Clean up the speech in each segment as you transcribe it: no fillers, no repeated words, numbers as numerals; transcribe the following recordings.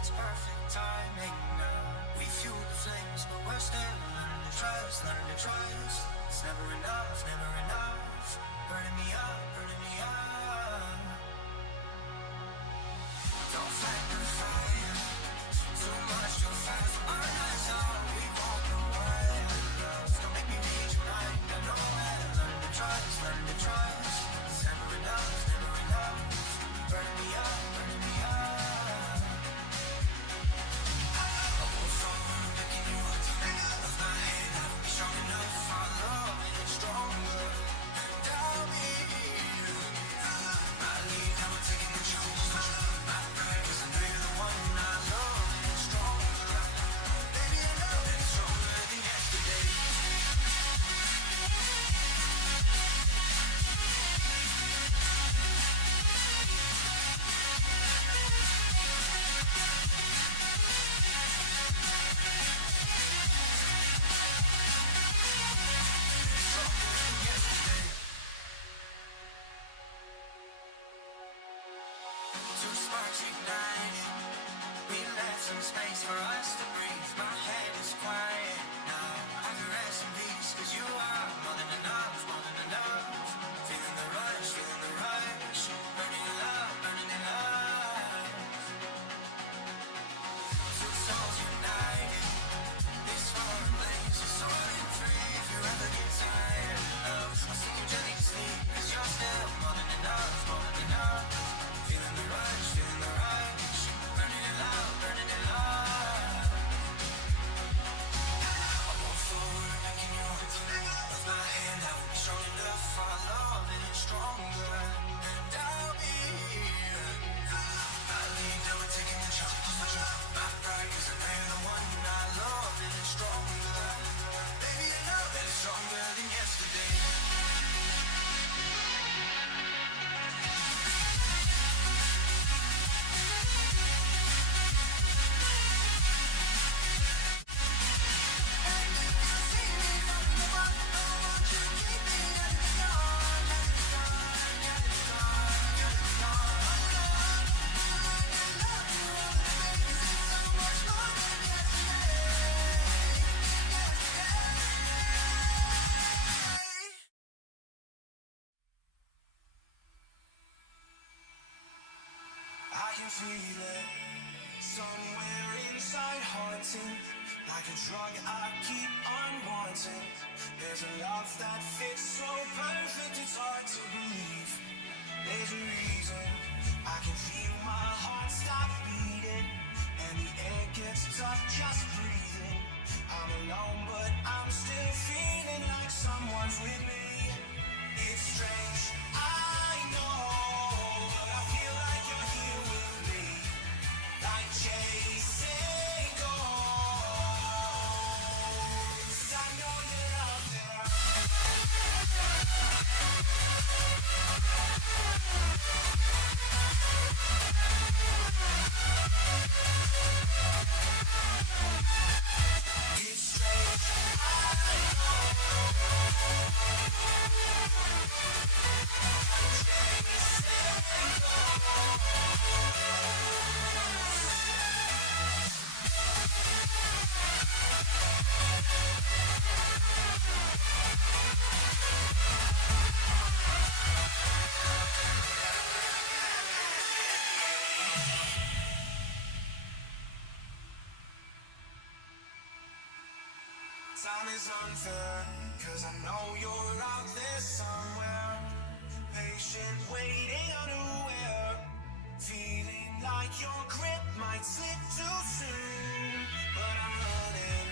it's perfect timing now. We fuel the flames, but we're still learning to trust, learning to trust. It's never enough, never enough. Burning me up, burning me up. Don't fight the fire. Too much, too fast. Our nights out, we walk the wild. Don't make me read your mind. I know it. Learning to trust, learning to trust. It's never enough, never enough. Burning me up, burning me up. I won't fall when I'm picking you up. Of my hand, I won't be strong enough. Our love is stronger, and I'll be here. I leave, now I'm taking control. My pride, 'cause I know you're the one I love is stronger. Baby, I know that it's stronger than yesterday. Two sparks ignited. We left some space for us to breathe. My head is quiet now. I can rest in peace, 'cause you are more than enough, more than enough. Feeling the rush, feeling the rush. Burning in love, burning in love. Two souls united. This one place is soaring free. If you ever get tired of love, I'll sing you gently to sleep, 'cause you're still more than enough, more than enough. Feeling the rush, feeling the rush. Burning in love, burning in love. I won't fall when I'm making you up. Of my hand, I won't be strong enough. Our love is stronger, and I'll be here. I leave, now we're taking control. My pride, 'cause I know you're the one I love is stronger. Baby, I know that it's stronger than yesterday. I can feel it somewhere inside, haunting like a drug I keep on wanting. There's a love that fits so perfect, it's hard to believe. There's a reason I can feel my heart stop beating, and the air gets tough just breathing. I'm alone, but I'm still feeling like someone's with me. It's strange, I know, but I feel like you're here with me, like chasing ghosts. I know you're out there. It's strange, I know. Time is unfair, 'cause I know you're out there somewhere, patient, waiting unaware, feeling like your grip might slip too soon, but I'm running.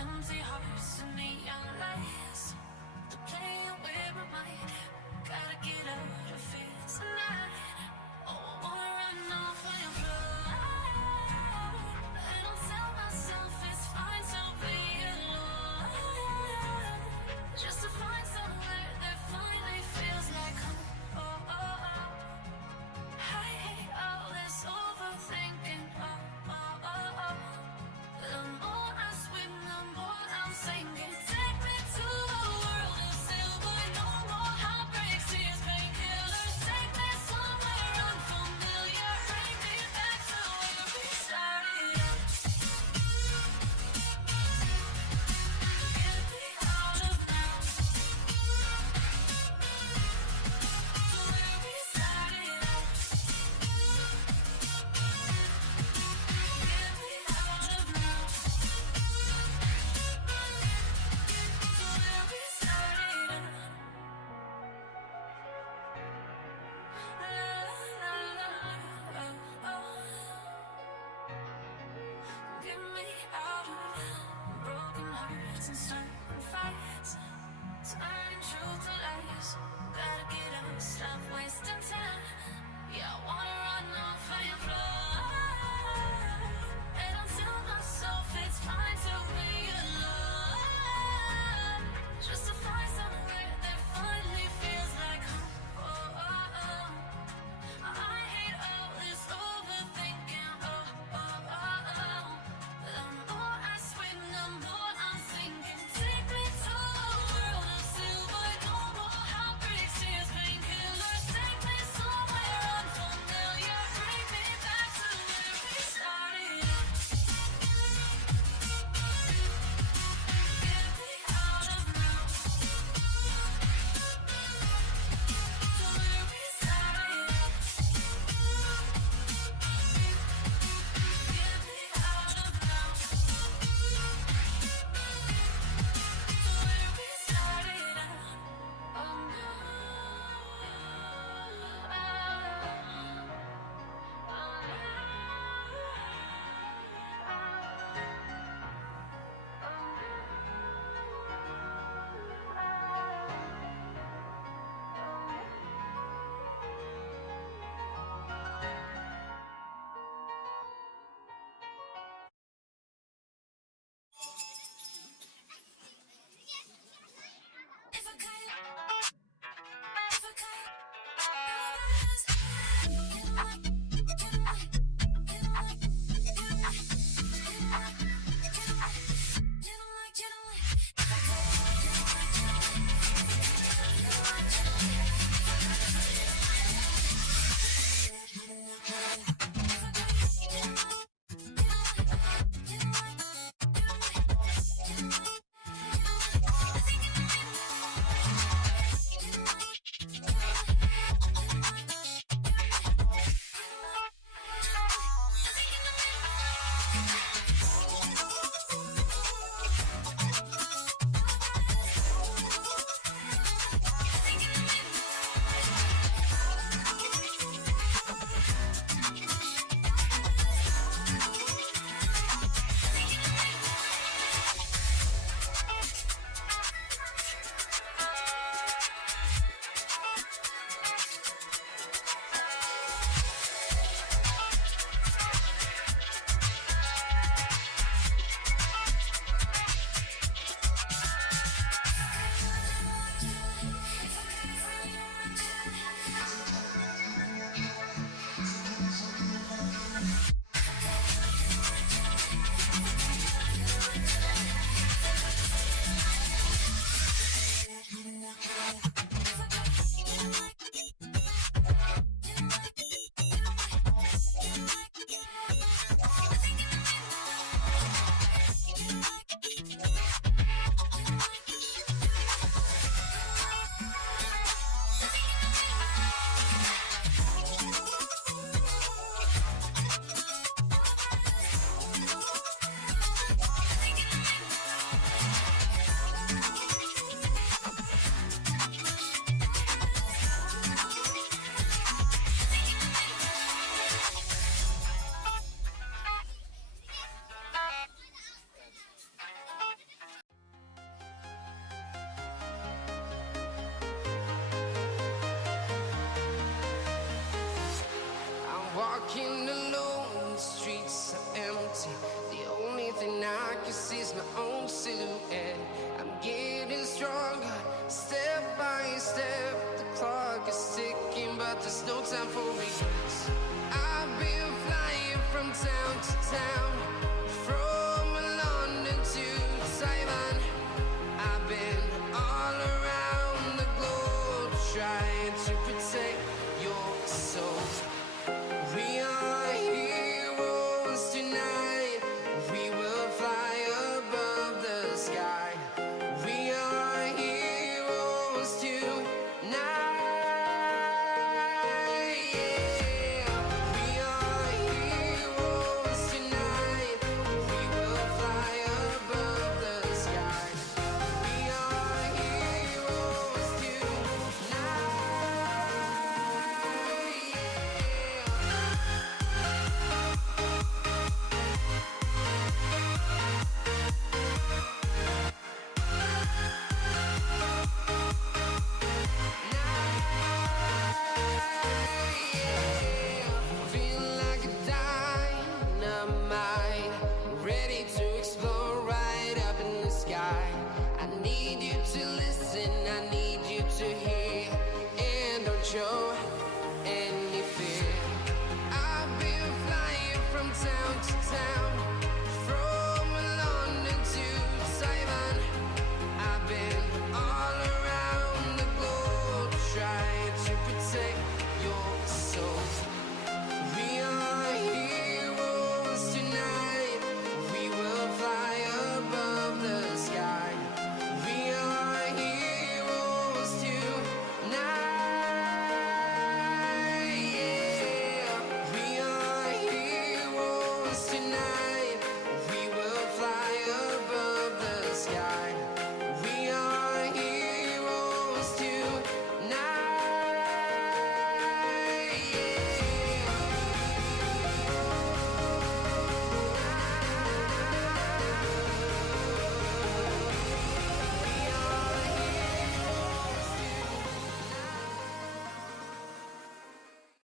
Empty hearts and neon lights, they're playing with my mind. Gotta get out of here tonight. Oh, I wanna run off when you fly. And I'll tell myself it's fine to be alone, just to find somewhere that finally feels like home. Oh, oh, oh. I hate all this overthinking. Oh, oh, oh, oh. The more I swim, the more I'm sinking. Take me to a world of silver, no more high. there's no time for